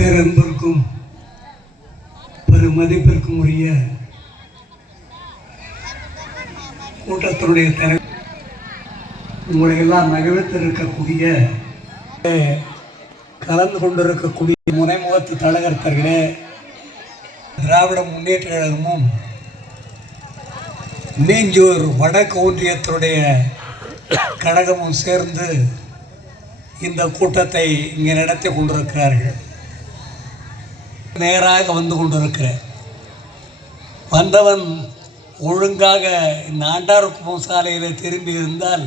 பேரன்பிற்கும் பெரும் மதிப்பிற்கும் உரிய கூட்டத்தினுடைய தலைவர் உங்களை எல்லாம் மகிழ்த்திருக்கக்கூடிய கலந்து கொண்டிருக்கக்கூடிய முனைமுகத்து தலைவர்களே திராவிட முன்னேற்ற கழகமும் மீஞ்சூர் வடக்கு ஒன்றியத்தினுடைய கழகமும் சேர்ந்து இந்த கூட்டத்தை இங்கே நடத்தி கொண்டிருக்கிறார்கள். நேராக வந்து கொண்டிருக்கிறேன். வந்தவன் ஒழுங்காக இந்த ஆண்டார்குப்பம் சாலையில் திரும்பி இருந்தால்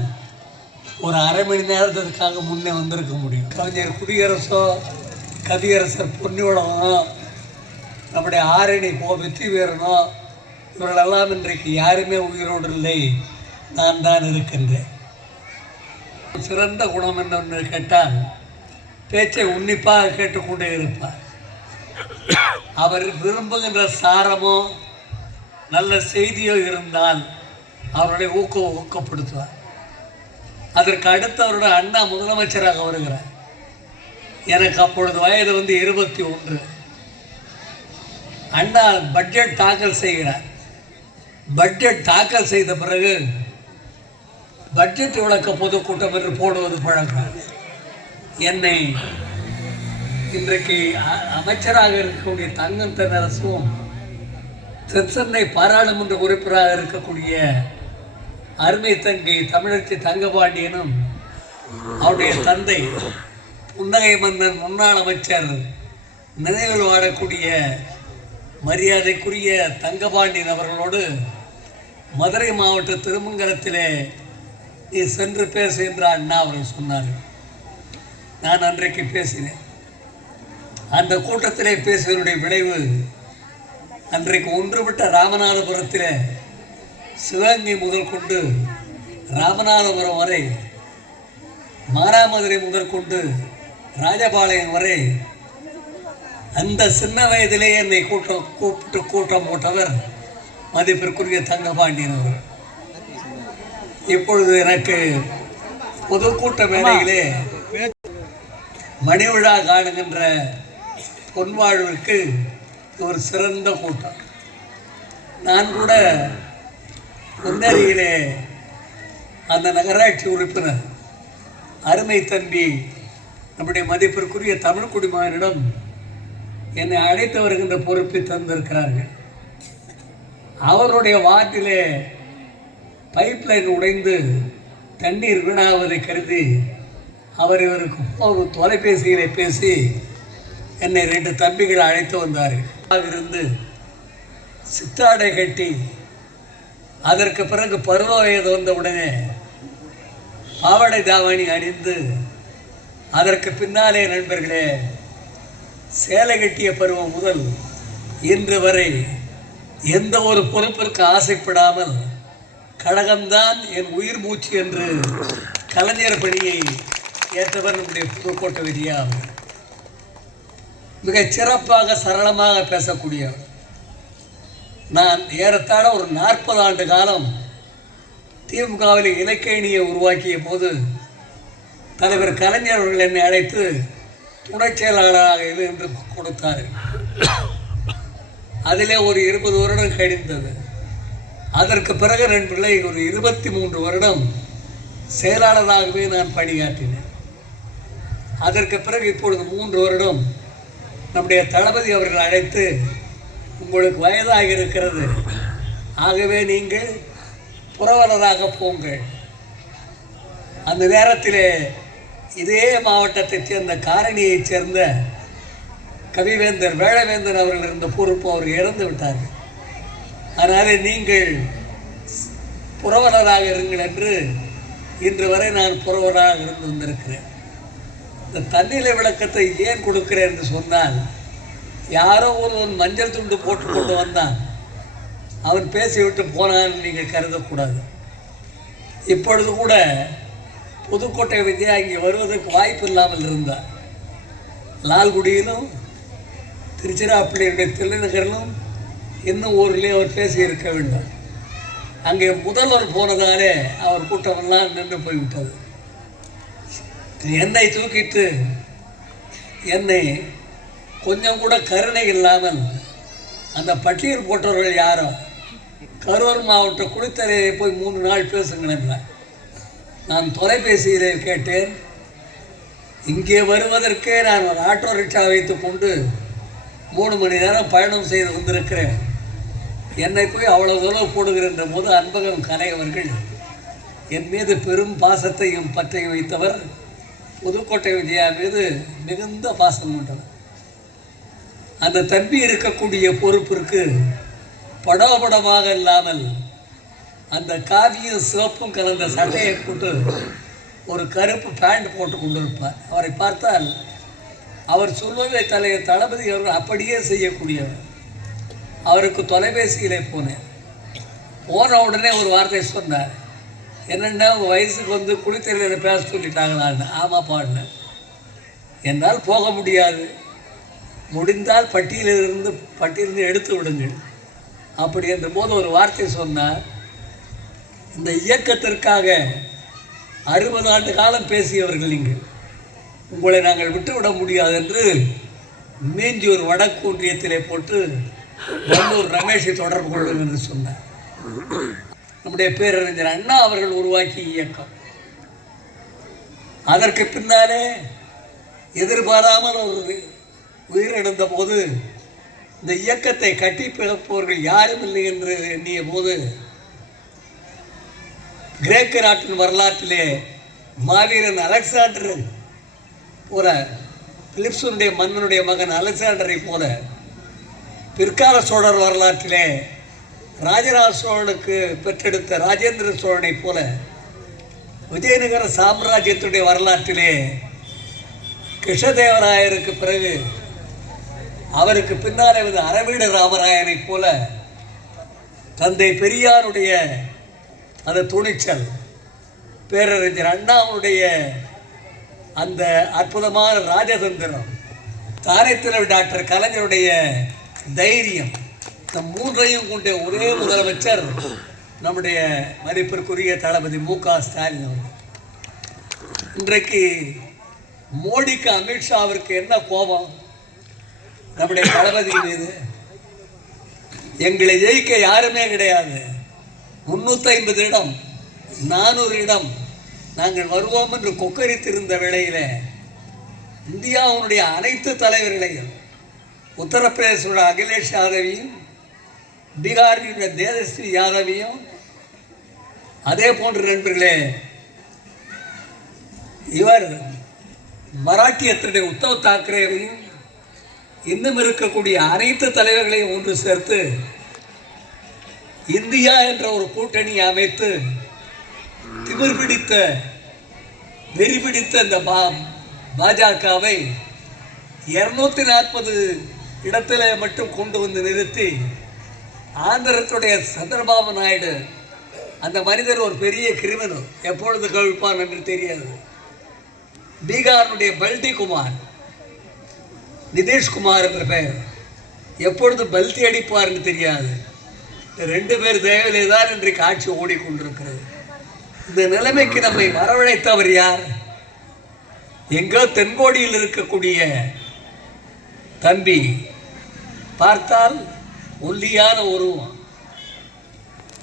ஒரு அரை மணி நேரத்திற்காக முன்னே வந்திருக்க முடியும். கவிஞர் குடியரசோ கவியரசர் பொன்னிவளவனோ நம்முடைய ஆரணி போ வெற்றி வீரனோ இவர்களெல்லாம் இன்றைக்கு யாருமே உயிரோடு இல்லை. நான் தான் இருக்கின்றேன். சிறந்த குணம் என்ன ஒன்று கேட்டால் பேச்சை உன்னிப்பாக கேட்டுக்கொண்டே இருப்பார். அவர் விரும்புகின்ற சாரமோ நல்ல செய்தியோ இருந்தால் அவருடைய ஊக்க ஊக்கப்படுத்துவார். அதற்கு அடுத்து அவருடைய அண்ணா முதலமைச்சராக வருகிறார். எனக்கு அப்பொழுது வயது வந்து இருபத்தி ஒன்று. அண்ணா பட்ஜெட் தாக்கல் செய்கிறார். பட்ஜெட் தாக்கல் செய்த பிறகு பட்ஜெட் விளக்க பொதுக்கூட்டம் என்று போடுவது பழக்கம். என்னை இன்றைக்கு அ- அமைச்சராக இருக்கக்கூடிய தங்கம் தென்னரசும் திருச்சென்னை பாராளுமன்ற உறுப்பினராக இருக்கக்கூடிய அருமை தங்கை தமிழச்சி தங்கபாண்டியனும் அவருடைய தந்தை புன்னகை மன்னன் முன்னாள் அமைச்சர் நினைவில் வாழக்கூடிய மரியாதைக்குரிய தங்கபாண்டியன் அவர்களோடு மதுரை மாவட்ட திருமங்கலத்திலே நீ சென்று பேசு என்று அண்ணா அவர்கள் சொன்னார் நான் அன்றைக்கு பேசினேன். அந்த கூட்டத்திலே பேசுவதனுடைய விளைவு அன்றைக்கு ஒன்றுவிட்ட ராமநாதபுரத்தில் சிவகங்கை முதல் கொண்டு ராமநாதபுரம் வரை மானாமதுரை முதல் கொண்டு ராஜபாளையம் வரை அந்த சின்ன வயதிலே என்னை கூட்டம் கூப்பிட்டு கூட்டம் போட்டவர் மதிப்பிற்குரிய தங்கபாண்டியன் அவர் இப்பொழுது எனக்கு பொதுக்கூட்ட மேடையிலே மணி விழா காணுகின்ற பொன்வாழ்விற்கு ஒரு சிறந்த கூட்டம். நான் கூட முன்னறியிலே அந்த நகராட்சி உறுப்பினர் அருமை தம்பி நம்முடைய மதிப்பிற்குரிய தமிழ் குடிமகனிடம் என்னை அழைத்து வருகின்ற பொறுப்பை தந்திருக்கிறார்கள். அவருடைய வார்டிலே பைப் லைன் உடைந்து தண்ணீர் வீணாவதை கருதி அவர் இவருக்கு ஒரு தொலைபேசியிலே பேசி என்னை ரெண்டு தம்பிகள் அழைத்து வந்தார்கள். இருந்து சித்தாடை கட்டி அதற்கு பிறகு பருவ வயது வந்தவுடனே பாவடை பாவாடை தாவணி அணிந்து அதற்கு பின்னாலே நண்பர்களே சேலை கட்டிய பருவம் முதல் இன்று வரை எந்த ஒரு பொறுப்பிற்கு ஆசைப்படாமல் கழகம்தான் என் உயிர் மூச்சு என்று கலைஞர் பணியை ஏற்றவர் நம்முடைய புதுக்கோட்டை விஜயா மிக சிறப்பாக சரளமாக பேசக்கூடியவர் நான் ஏறத்தாழ ஒரு நாற்பது ஆண்டு காலம் திமுகவில் இலக்கியணியை உருவாக்கிய போது தலைவர் கலைஞர் அவர்கள் என்னை அழைத்து துணைச் செயலாளராக இது என்று கொடுத்தார். அதிலே ஒரு இருபது வருடம் கழிந்தது. அதற்கு பிறகு நண்பர்களே ஒரு இருபத்தி மூன்று வருடம் செயலாளராகவே நான் பணியாற்றினேன். அதற்கு பிறகு இப்பொழுது மூன்று வருடம் நம்முடைய தளபதி அவர்கள் அழைத்து உங்களுக்கு வயதாக இருக்கிறது ஆகவே நீங்கள் புறவலராக போங்கள். அந்த நேரத்தில் இதே மாவட்டத்தைச் சேர்ந்த காரணியைச் சேர்ந்த கவிவேந்தர் வேளவேந்தர் அவர்கள் இருந்த பொறுப்பு அவர் இறந்து விட்டார்கள். அதனால் நீங்கள் புறவலராக இருங்கள் என்று இன்று வரை நான் புறவராக இருந்து வந்திருக்கிறேன். இந்த தன்னிலை விளக்கத்தை ஏன் கொடுக்கிறேன் என்று சொன்னால் யாரோ ஒருவன் மஞ்சள் துண்டு போட்டு கொண்டு வந்தான். அவன் பேசிவிட்டு போனான் நீங்கள் கருதக்கூடாது. இப்பொழுது கூட புதுக்கோட்டை விஜயா இங்கே வருவதற்கு வாய்ப்பு இல்லாமல் இருந்தார். லால்குடியிலும் திருச்சிராப்பள்ளியுடைய தில்லைநகரிலும் இன்னும் ஊரிலே அவர் பேசியிருக்க வேண்டும். அங்கே முதல்வர் போனதாலே அவர் கூட்டமெல்லாம் நின்று போய்விட்டது. என்னை தூக்கிட்டு என்னை கொஞ்சம் கூட கருணை இல்லாமல் அந்த பட்டியல் போட்டவர்கள் யாரோ? கரூர் மாவட்ட குளித்தலையை போய் மூணு நாள் பேசுங்களேன் நான் தொலைபேசியிலே கேட்டேன். இங்கே வருவதற்கே நான் ஒரு ஆட்டோ ரிக்ஷா வைத்து கொண்டு மூணு மணி நேரம் பயணம் செய்து வந்திருக்கிறேன். என்னை போய் அவ்வளோ தூரம் போடுகின்ற போது அன்பகம் கலை அவர்கள் என் மீது பெரும் பாசத்தையும் பற்றையும் வைத்தவர் புதுக்கோட்டை விஜயா மீது மிகுந்த பாசம் கொண்டவர் அந்த தம்பி இருக்கக்கூடிய பொறுப்பிற்கு படபடமாக இல்லாமல் அந்த காவியும் சிவப்பும் கலந்த சட்டையை போட்டு ஒரு கருப்பு பேண்ட் போட்டு கொண்டிருப்பார். அவரை பார்த்தால் அவர் சொல்வதை தலைவர் தளபதி அவர்கள் அப்படியே செய்யக்கூடியவர். அவருக்கு தொலைபேசியிலே போனேன். போன உடனே ஒரு வார்த்தை சொன்னார். என்னென்னா உங்கள் வயசுக்கு வந்து குளித்தலையில் பேச சொல்லிட்டாங்களான்னு ஆமாம் பாடினேன் என்னால் போக முடியாது. முடிந்தால் பட்டியலிருந்து பட்டியலிருந்து எடுத்து விடுங்கள். அப்படி என்ற போது ஒரு வார்த்தை சொன்னார். இந்த இயக்கத்திற்காக அறுபது ஆண்டு காலம் பேசியவர்கள் நீங்கள் உங்களை நாங்கள் விட்டுவிட முடியாது என்று மீஞ்சியூர் வடக்கு ஒன்றியத்திலே போட்டு வல்லூர் ரமேஷை தொடர்பு கொள்ளுங்கள் என்று சொன்னார். நம்முடைய பேரறிஞர் அண்ணா அவர்கள் உருவாக்கிய இயக்கம். அதற்கு பின்னாலே எதிர்பாராமல் ஒரு உயிரிழந்த போது இந்த இயக்கத்தை கட்டி பிழப்பவர்கள் யாரும் இல்லை என்று எண்ணிய போது கிரேக்க நாட்டின் வரலாற்றிலே மாவீரன் அலெக்சாண்டர் போல பிலிப்ஸனுடைய மன்னனுடைய மகன் அலெக்சாண்டரை போல பிற்கால சோழர் வரலாற்றிலே ராஜராஜ சோழனுக்கு பெற்றெடுத்த ராஜேந்திர சோழனைப் போல விஜயநகர சாம்ராஜ்யத்துடைய வரலாற்றிலே கிருஷ்ணதேவராயருக்கு பிறகு அவருக்கு பின்னாலே வந்து அரவீடு ராமராயனைப் போல தந்தை பெரியாருடைய அந்த துணிச்சல் பேரறிஞர் அண்ணாவுடைய அந்த அற்புதமான ராஜதந்திரம் தானத்தில் டாக்டர் கலைஞருடைய தைரியம் இந்த மூன்றையும் கொண்ட ஒரே முதலமைச்சர் நம்முடைய மதிப்பிற்குரிய தளபதி மு க ஸ்டாலின் அவர்கள். இன்றைக்கு மோடிக்கு அமித்ஷாவிற்கு என்ன கோபம்? நம்முடைய தளபதி மீது. எங்களை ஜெயிக்க யாருமே கிடையாது. முன்னூற்றி ஐம்பது இடம் நானூறு இடம் நாங்கள் வருவோம் என்று கொக்கரித்திருந்த வேளையிலே இந்தியாவுடைய அனைத்து தலைவர்களையும் உத்தரப்பிரதேசோட அகிலேஷ் யாதவையும் பீகாரினுடைய தேஜஸ்வி யாதவையும் அதே போன்ற நண்பர்களே இவர் மராட்டியத்தினுடைய உத்தவ் தாக்கரேவையும் இன்னும் இருக்கக்கூடிய அனைத்து தலைவர்களையும் ஒன்று சேர்த்து இந்தியா என்ற ஒரு கூட்டணி அமைத்து திமிர் பிடித்த வெறி பிடித்த இந்த பா பாஜகவை இருநூத்தி நாற்பது இடத்துல மட்டும் கொண்டு வந்து நிறுத்தி ஆந்திரத்துடைய சந்திரபாபு நாயுடு அந்த மனிதர் ஒரு பெரிய கிரிமினல். எப்பொழுது கழிப்பான் என்று தெரியாது. பீகாருடைய பல்டி குமார் நிதிஷ்குமார் என்ற பெயர். எப்பொழுது பல்தி அடிப்பார்னு தெரியாது. இந்த ரெண்டு பேர் தேவையிலே தான் இன்றைக்கு ஆட்சி ஓடிக்கொண்டிருக்கிறது. இந்த நிலைமைக்கு நம்மை வரவழைத்தவர் யார்? எங்கோ தென்கோடியில் இருக்கக்கூடிய தம்பி. பார்த்தால் ஒல்லியான உருவம்.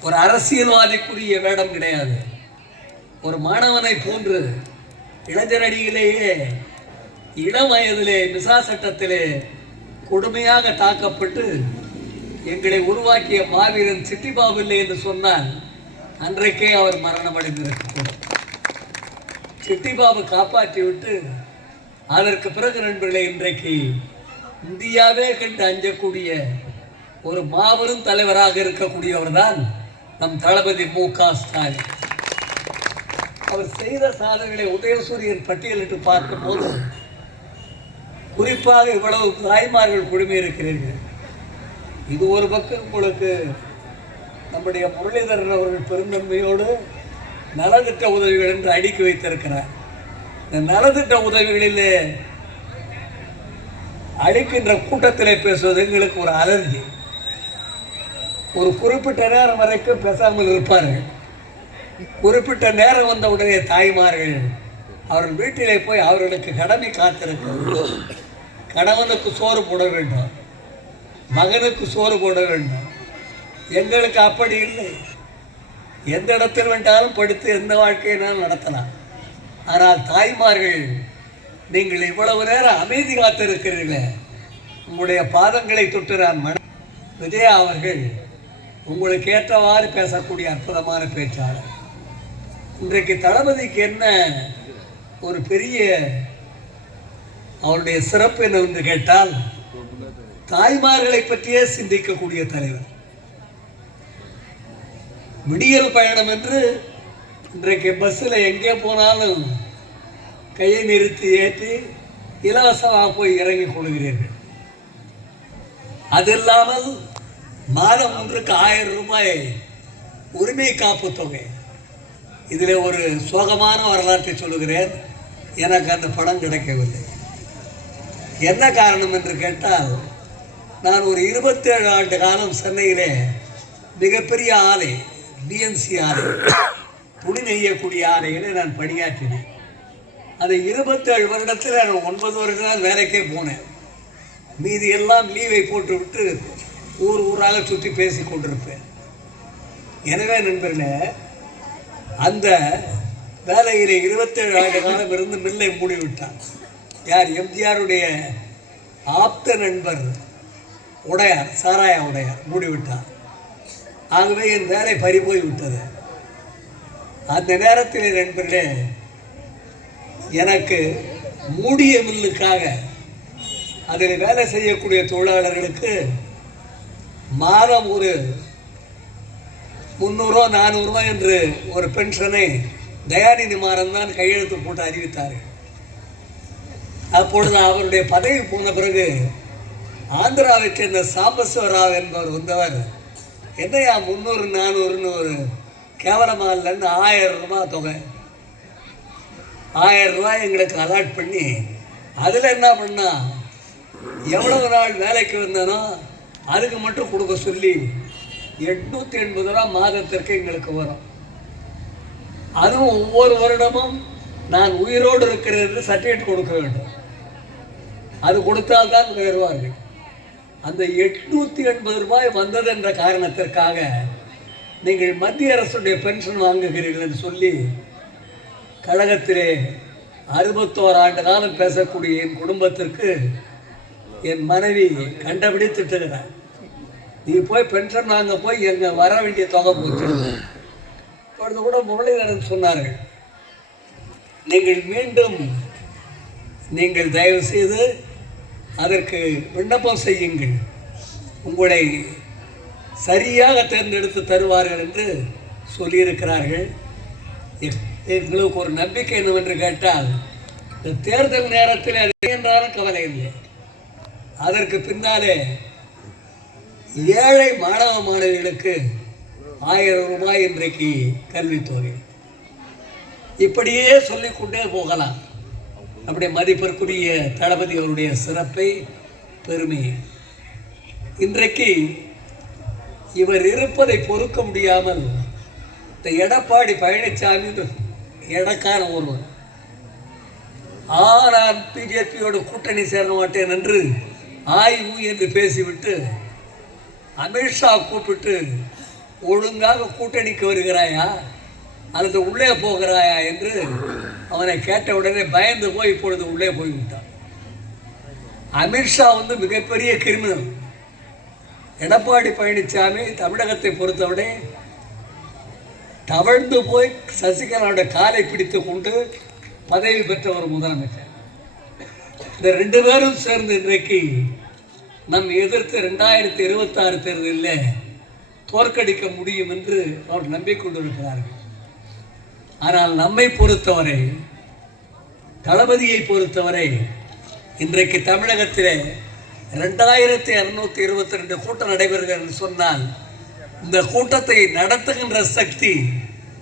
ஒரு அரசியல்வாதிக்குரிய வேடம் கிடையாது. ஒரு மாணவனை போன்று இளைஞரடியிலேயே இளம் வயதிலே மிசா சட்டத்திலே கொடுமையாக தாக்கப்பட்டு எங்களை உருவாக்கிய மாவீரன் சிட்டிபாபு இல்லை என்று சொன்னால் அன்றைக்கே அவர் மரணம் அடைந்திருக்கக்கூடும் சிட்டிபாபு காப்பாற்றிவிட்டு அதற்கு பிறகு நண்பர்களே இன்றைக்கு இந்தியாவே கண்டு அஞ்சக்கூடிய ஒரு மாபெரும் தலைவராக இருக்கக்கூடியவர் தான் நம் தளபதி மு க ஸ்டாலின். அவர் செய்த சாதனைகளை உதயசூரியன் பட்டியலிட்டு பார்க்கும்போது குறிப்பாக இவ்வளவு தாய்மார்கள் குழுமி இருக்கிறீர்கள். இது ஒரு பக்கம் உங்களுக்கு நம்முடைய முரளிதரன் அவர்கள் பெருந்தன்மையோடு நலத்திட்ட உதவிகள் என்று அடுக்கி வைத்திருக்கிறார். இந்த நலத்திட்ட உதவிகளிலே அளிக்கின்ற கூட்டத்திலே பேசுவது எங்களுக்கு ஒரு அலர்ஜி. ஒரு குறிப்பிட்ட நேரம் வரைக்கும் பேசாமல் இருப்பார்கள். குறிப்பிட்ட நேரம் வந்த உடனே தாய்மார்கள் அவர்கள் வீட்டிலே போய் அவர்களுக்கு கடமை காத்திருக்க கணவனுக்கு சோறு போட வேண்டும். மகனுக்கு சோறு போட வேண்டும். எங்களுக்கு அப்படி இல்லை. எந்த இடத்தில் வேண்டாலும் படுத்து எந்த வாழ்க்கையினாலும் நடத்தலாம். ஆனால் தாய்மார்கள் நீங்கள் இவ்வளவு நேரம் அமைதி காத்திருக்கிறீர்களே. உங்களுடைய பாதங்களை தொட்டு நான் மன விஜயா அவர்கள் உங்களுக்கு ஏற்றவாறு பேசக்கூடிய அற்புதமான பேச்சாளர். இன்றைக்கு தளபதிக்கு என்ன ஒரு பெரிய அவருடைய சிறப்பு என்னவென்று கேட்டால் தாய்மார்களை பற்றியே சிந்திக்கக்கூடிய தலைவர். விடியல் பயணம் என்று இன்றைக்கு பஸ்ஸில் எங்கே போனாலும் கையை நிறுத்தி ஏற்றி இலவசமாக போய் இறங்கிக் கொள்கிறீர்கள். அது இல்லாமல் மாதம் ஒன்றுக்கு ஆயிரம் ரூபாய் உரிமை காப்பு தொகை. இதில் ஒரு சோகமான வரலாற்றை சொல்லுகிறேன். எனக்கு அந்த பணம் கிடைக்கவில்லை. என்ன காரணம் என்று கேட்டால் நான் ஒரு இருபத்தேழு ஆண்டு காலம் சென்னையிலே மிகப்பெரிய ஆலை பிஎன்சி ஆலை துணி நெய்யக்கூடிய ஆலைகளை நான் பணியாற்றினேன். அந்த இருபத்தேழு வருடத்தில் நான் ஒன்பது வருடம் வேலைக்கே போனேன். மீதி எல்லாம் லீவை போட்டுவிட்டு ஊர் ஊராக சுற்றி பேசி கொண்டிருப்பேன். எனவே நண்பர்களே அந்த வேலையிலே இருபத்தேழு ஆண்டு காலம் இருந்து மில்லை மூடிவிட்டான். யார் எம்ஜிஆருடைய ஆப்த நண்பர் உடையார் சாராயா உடையார் மூடிவிட்டார். ஆகவே என் வேலை பறிபோய் விட்டது. அந்த நேரத்தில் நண்பர்களே எனக்கு மூடிய மில்லுக்காக அதில் வேலை செய்யக்கூடிய தொழிலாளர்களுக்கு மாதம் ஒரு முந்நூறுரூவா நானூறுரூவா என்று ஒரு பென்ஷனை தயாநிதி மாறன் தான் கையெழுத்து போட்டு அறிவித்தார். அப்பொழுது அவருடைய பதவி போன பிறகு ஆந்திராவைச் சேர்ந்த சாம்பசிவராவ் என்பவர் வந்தவர். என்னையா முந்நூறு நானூறுன்னு ஒரு கேவலமாக இல்லைன்னு ஆயிரம் ரூபாய் தொகை. ஆயிரம் ரூபாய் எங்களுக்கு அலாட் பண்ணி அதில் என்ன பண்ணால் எவ்வளவு நாள் வேலைக்கு வந்தனோ அதுக்கு மட்டும் கொடுக்க சொல்லி எட்நூற்றி எண்பது ரூபா மாதத்திற்கு எங்களுக்கு வரும். அதுவும் ஒவ்வொரு வருடமும் நான் உயிரோடு இருக்கிறது சர்டிஃபிகேட் கொடுக்க வேண்டும். அது கொடுத்தால்தான் உயர்வார்கள். அந்த எட்நூற்றி எண்பது ரூபாய் வந்தது என்ற காரணத்திற்காக நீங்கள் மத்திய அரசுடைய பென்ஷன் வாங்குகிறீர்கள் என்று சொல்லி கழகத்திலே அறுபத்தோரு ஆண்டு காலம் பேசக்கூடிய என் குடும்பத்திற்கு என் மனைவி கண்டபடி திட்டுகிறார் நீ போய் பென்ஷன் வாங்க போய் எங்கள் வர வேண்டிய தொகை போச்சு. இப்பொழுது கூட முரளிதரன் சொன்னார்கள் நீங்கள் மீண்டும் நீங்கள் தயவு செய்து அதற்கு விண்ணப்பம் செய்யுங்கள். உங்களை சரியாக தேர்ந்தெடுத்து தருவார்கள் என்று சொல்லியிருக்கிறார்கள். எங்களுக்கு ஒரு நம்பிக்கை என்னவென்று கேட்டால் இந்த தேர்தல் நேரத்தில் அது என்றாலும் கவலை இல்லை. அதற்கு பின்னாலே ஏழை மாணவ மாணவிகளுக்கு ஆயிரம் ரூபாய் இன்றைக்கு கல்வித்தொகை இப்படியே சொல்லிக்கொண்டே போகலாம். நம்முடைய மதிப்பிற்குரிய தளபதி அவருடைய சிறப்பை பெருமையை. இன்றைக்கு இவர் இருப்பதை பொறுக்க முடியாமல் இந்த எடப்பாடி பழனிசாமி எடக்கான ஒருவர். ஆ நான் பிஜேபியோட கூட்டணி சேர மாட்டேன் என்று ஆய்வு என்று பேசிவிட்டு அமித்ஷா கூப்பிட்டு ஒழுங்காக கூட்டணிக்கு வருகிறாயா? அல்லது உள்ளே போகிறாயா என்று அவனை கேட்ட உடனே பயந்து போய் இப்பொழுது உள்ளே போய்விட்டான். அமித்ஷா வந்து மிகப்பெரிய கிரிமினல். எடப்பாடி பழனிசாமி தமிழகத்தை பொறுத்தவரை தவழ்ந்து போய் சசிகலாவுடைய காலை பிடித்து கொண்டு பதவி பெற்ற ஒரு முதலமைச்சர். இந்த ரெண்டு பேரும் சேர்ந்து இன்றைக்கு நம் எதிர்த்து ரெண்டாயிரத்தி இருபத்தாறு தேர்தலில் தோற்கடிக்க முடியும் என்று அவர் நம்பிக்கொண்டிருக்கிறார்கள். ஆனால் நம்மை பொறுத்தவரை தளபதியை பொறுத்தவரை இன்றைக்கு தமிழகத்திலே ரெண்டாயிரத்தி இரநூத்தி இருபத்தி ரெண்டு கூட்டம் நடைபெறுகிறது சொன்னால் இந்த கூட்டத்தை நடத்துகின்ற சக்தி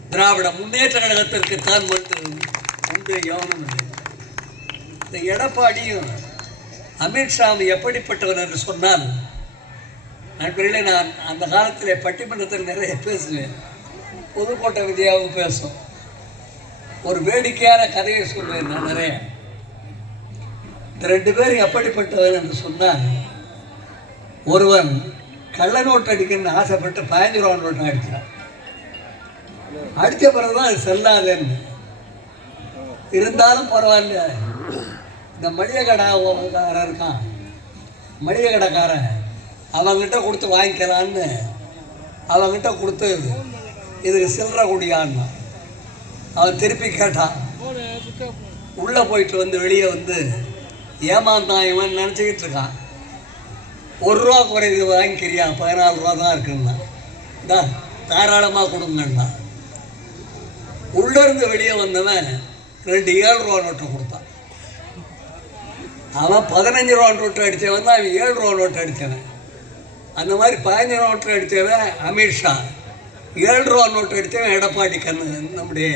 திராவிட முன்னேற்ற கழகத்திற்கு தான் மட்டும் உண்டு எவனும் இல்லை. இந்த எடப்பாடியும் அமித்ஷாவும் எப்படிப்பட்டவர் என்று சொன்னால் நண்பர்களே நான் அந்த காலத்தில் பட்டிமன்றத்தில் நிறைய பேசுவேன். புதுக்கோட்டை விஜயாவும் பேசும். ஒரு வேடிக்கையான கதையை சொல்வேன் நான் நிறைய. இந்த ரெண்டு பேரும் எப்படிப்பட்டவன் என்று சொன்னால் ஒருவன் கள்ள நோட்டு அடிக்கணும்னு ஆசைப்பட்டு பதினஞ்சு ரூபா நோட்டு அடித்தான் அடித்த பிறகுதான் அது செல்லாதுன்னு. இருந்தாலும் பரவாயில்ல. இந்த மளிகை கடைக்காரன் இருக்கான். மளிகை கடைக்காரன் அவங்கிட்ட கொடுத்து வாங்கிக்கலான்னு அவங்கிட்ட கொடுத்து இதுக்கு சில்லற குடியான்னா அவன் திருப்பி கேட்டான். உள்ளே போயிட்டு வந்து வெளியே வந்து ஏமாந்தான் இவன் நினச்சிக்கிட்டு இருக்கான். ஒரு ரூபா குறையுது வாங்கிக்கிறியா? பதினாலு ரூபா தான் இருக்குன்னா. இந்தா தாராளமாக கொடுங்கண்ணா. உள்ளேருந்து வெளியே வந்தவன் ரெண்டு ஏழு ரூபா நோட்டை கொடுத்தான். அவன் பதினஞ்சு ரூபா நோட்டு அடித்தவன் தான் அவன் ஏழு ரூபா நோட்டு அடித்தவன். அந்த மாதிரி பதினஞ்சு ரூபா நோட்டு அடித்தவன் அமித்ஷா ஏழு ரூபா நோட்டு அடித்தவன் எடப்பாடி கண்ணு நம்முடைய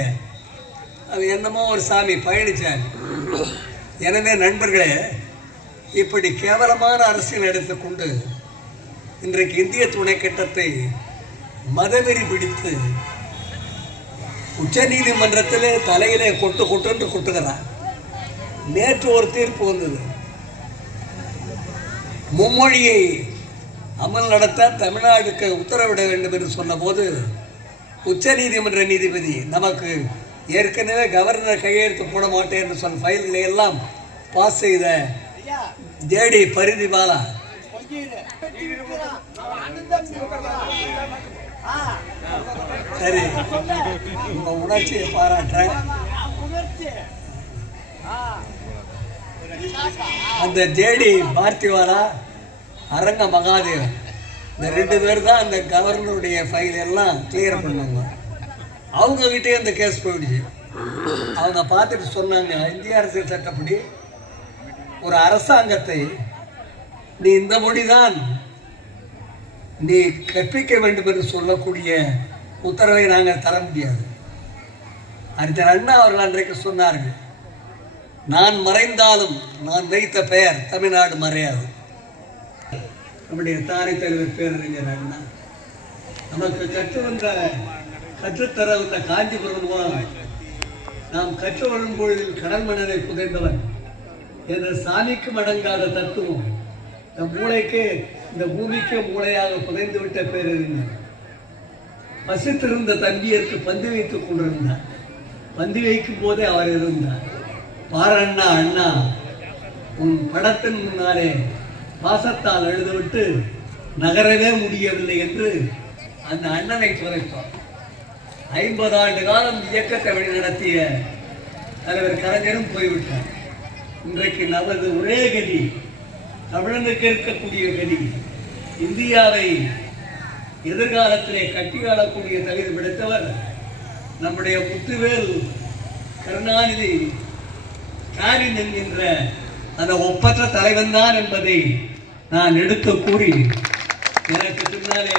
அது என்னமோ ஒரு சாமி பழனிசாமி எனவே நண்பர்களே இப்படி கேவலமான அரசியல் எடுத்துக்கொண்டு இன்றைக்கு இந்திய துணை கட்டத்தை மதவெறி பிடித்து உச்ச நீதிமன்றத்திலே தலையிலே கொட்டு கொட்டுன்னு கொட்டுகிறான். நேற்று ஒரு தீர்ப்பு வந்தது. மும்மொழியை அமல் நடத்த தமிழ்நாடுக்கு உத்தரவிட வேண்டும் என்று சொன்னபோது உச்ச நீதிமன்ற நீதிபதி நமக்கு ஏற்கனவே கவர்னர் கையெழுத்து போட மாட்டேன் என்று சொன்ன ஃபைல்களை எல்லாம் பாஸ் செய்த ஜேடி பரிதி பாலா. சரி உங்கள் உணர்ச்சியை பாராட்டுறேன். அந்த ஜேடி பார்த்திவாலா அரங்க மகாதேவன். இந்த ரெண்டு பேர் தான் அந்த கவர்னருடைய ஃபைல் எல்லாம் கிளியர் பண்ணாங்க. அவங்கக்கிட்டே அந்த கேஸ் போயிடுச்சு. அவங்க பார்த்துட்டு சொன்னாங்க இந்திய அரசியல் சட்டப்படி ஒரு அரசாங்கத்தை நீ இந்த மொழிதான் நீ கற்பிக்க வேண்டும் என்று சொல்லக்கூடிய உத்தரவை நாங்கள் தர முடியாது. அறிஞர் அண்ணா அவர்கள் அன்றைக்கு சொன்னார்கள் நான் மறைந்தாலும் நான் வைத்த பெயர் தமிழ்நாடு மறையாது. நம்முடைய தாரை தலைவர் பேரறிஞர் அண்ணா நமக்கு கற்று வந்த கற்றுத்தர வந்த காஞ்சிபுரம் மூலம் நாம் கற்று வரும் பொழுதில் கடல் மணலை புதைந்தவன். என்ற சாமிக்கு அடங்காத தத்துவம் நம் மூளைக்கு இந்த பூமிக்கு மூளையாக புதைந்து விட்ட பேரறிஞர். பசித்திருந்த தம்பியருக்கு பந்து வைத்துக் கொண்டிருந்தார். பந்து வைக்கும் போதே அவர் இருந்தார். பாரண்ணா அண்ணா உன் படத்தின் முன்னாலே பாசத்தால் எழுதுவிட்டு நகரவே முடியவில்லை என்று அந்த அண்ணனை துரைத்தார் ஐம்பது ஆண்டு காலம் இயக்கத்தை வழிநடத்திய தலைவர் கலைஞரும் போய்விட்டார். இன்றைக்கு நமது ஒரே கதி தமிழனுக்கு இருக்கக்கூடிய கதி இந்தியாவை எதிர்காலத்திலே கட்டியாளக்கூடிய தகுதி விடுத்தவர் நம்முடைய முத்துவேல் கருணாநிதி. ஸ்டாலின் என்கின்ற அந்த ஒப்பற்ற தலைவன் தான் என்பதை நான் எடுத்து கூறி எனக்கு பின்னாலே